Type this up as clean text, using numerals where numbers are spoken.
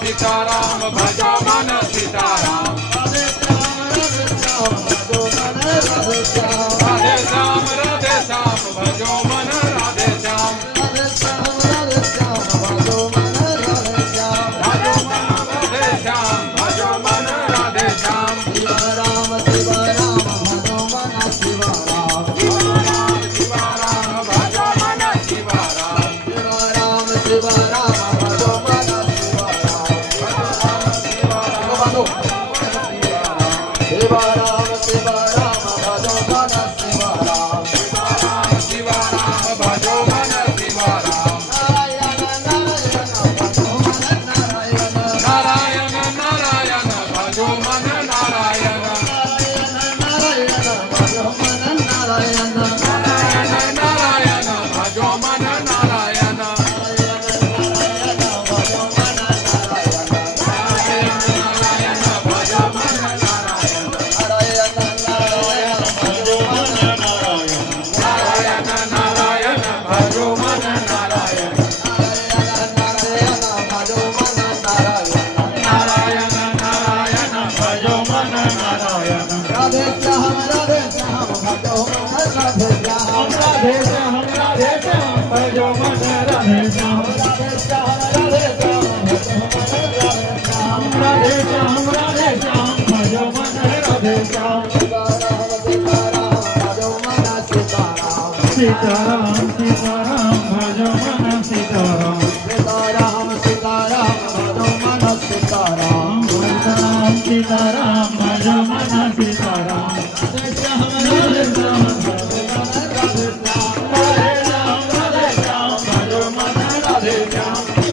सीताराम भजो मन सीताराम राधे श्याम भजो मन राधे श्याम भजो मन राधे श्याम राम शिव राम भजो मन शिव राम शिव राम भजो मन शिव राम राम शिव राम भजो मन शिव राम शिव राम भजो मन शिव राम शिव राम भजो मन शिव राम नारायण नारायण भजो मन नारायण नारायण भजो मन नारायण नारायण भजो मन नारायण राधे श्याम भजो मन राधे श्याम राधे श्याम भजो मन राधे श्याम राधे श्याम राधे श्याम भजो मन राधे श्याम सीताराम सीताराम भजो मन सीताराम सीताराम सीताराम भजो मन सीताराम सीताराम सीताराम भजो मन सीताराम राधे